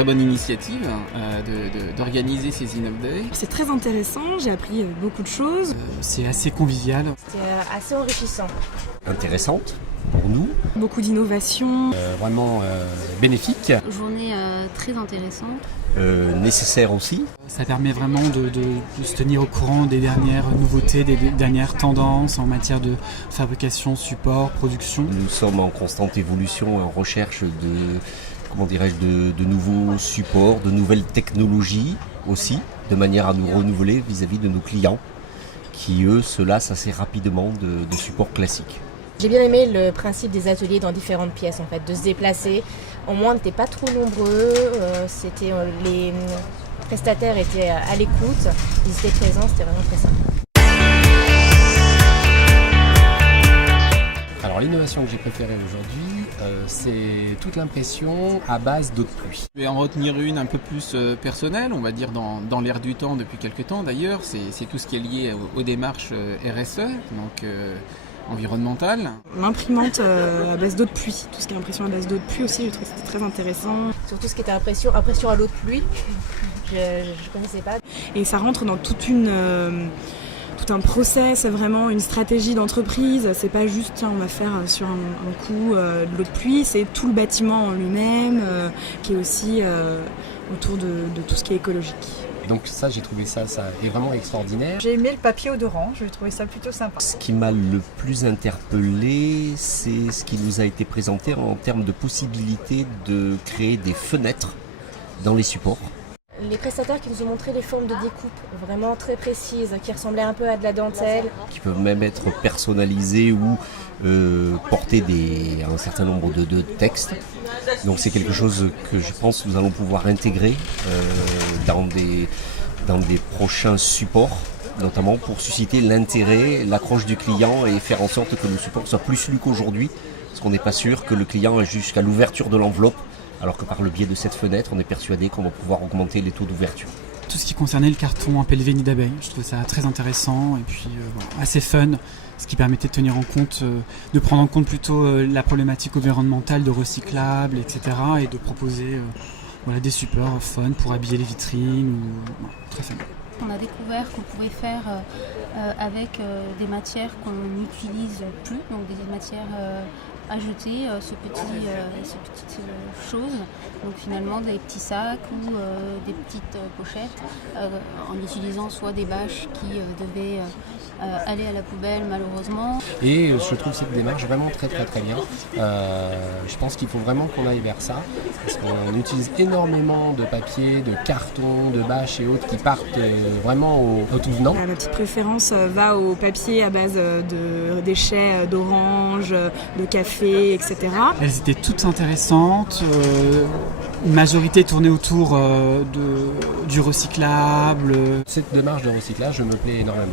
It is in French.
très bonne initiative d'organiser ces Inov Day. C'est très intéressant, j'ai appris beaucoup de choses. C'est assez convivial. C'est assez enrichissant. Intéressante pour nous. Beaucoup d'innovations. Vraiment bénéfique. Journée très intéressante. Nécessaire aussi. Ça permet vraiment de se tenir au courant des dernières nouveautés, des dernières tendances en matière de fabrication, support, production. Nous sommes en constante évolution et en recherche de nouveaux supports, de nouvelles technologies aussi, de manière à nous renouveler vis-à-vis de nos clients qui, eux, se lassent assez rapidement de supports classiques. J'ai bien aimé le principe des ateliers dans différentes pièces, en fait, de se déplacer. Au moins, on n'était pas trop nombreux, les prestataires étaient à l'écoute, ils étaient présents, c'était vraiment très sympa. Alors l'innovation que j'ai préférée aujourd'hui, c'est toute l'impression à base d'eau de pluie. Je vais en retenir une un peu plus personnelle, on va dire dans l'air du temps depuis quelques temps d'ailleurs, c'est tout ce qui est lié aux démarches RSE, donc environnementales. L'imprimante à base d'eau de pluie, tout ce qui est impression à base d'eau de pluie aussi, je trouve que c'était très intéressant. Surtout ce qui était impression à l'eau de pluie, je ne connaissais pas. Et ça rentre dans tout un process, vraiment une stratégie d'entreprise. C'est pas juste tiens on va faire sur un coup de l'eau de pluie, c'est tout le bâtiment en lui-même qui est aussi autour de tout ce qui est écologique. Donc ça, j'ai trouvé ça est vraiment extraordinaire. J'ai aimé le papier odorant, j'ai trouvé ça plutôt sympa. Ce qui m'a le plus interpellé, c'est ce qui nous a été présenté en termes de possibilité de créer des fenêtres dans les supports. Les prestataires qui nous ont montré les formes de découpe vraiment très précises, qui ressemblaient un peu à de la dentelle. Qui peuvent même être personnalisés ou porter un certain nombre de textes. Donc c'est quelque chose que je pense que nous allons pouvoir intégrer dans des prochains supports, notamment pour susciter l'intérêt, l'accroche du client et faire en sorte que le support soit plus lu qu'aujourd'hui, parce qu'on n'est pas sûr que le client ait jusqu'à l'ouverture de l'enveloppe, alors que par le biais de cette fenêtre, on est persuadé qu'on va pouvoir augmenter les taux d'ouverture. Tout ce qui concernait le carton en PLV nid d'abeille, je trouvais ça très intéressant et puis assez fun, ce qui permettait de tenir en compte, de prendre en compte plutôt la problématique environnementale de recyclables, etc. et de proposer des supports fun pour habiller les vitrines, très fun. On a découvert qu'on pouvait faire avec des matières qu'on n'utilise plus, donc des matières à jeter, ces petites choses, donc finalement des petits sacs ou des petites pochettes, en utilisant soit des bâches qui devaient aller à la poubelle malheureusement. Et je trouve cette démarche vraiment très très très bien. Je pense qu'il faut vraiment qu'on aille vers ça, parce qu'on utilise énormément de papier, de carton, de bâches et autres qui partent vraiment au tout venant. Ma petite préférence va au papier à base de déchets d'orange, de café, etc. Elles étaient toutes intéressantes, une majorité tournée autour du recyclable. Cette démarche de recyclage me plaît énormément.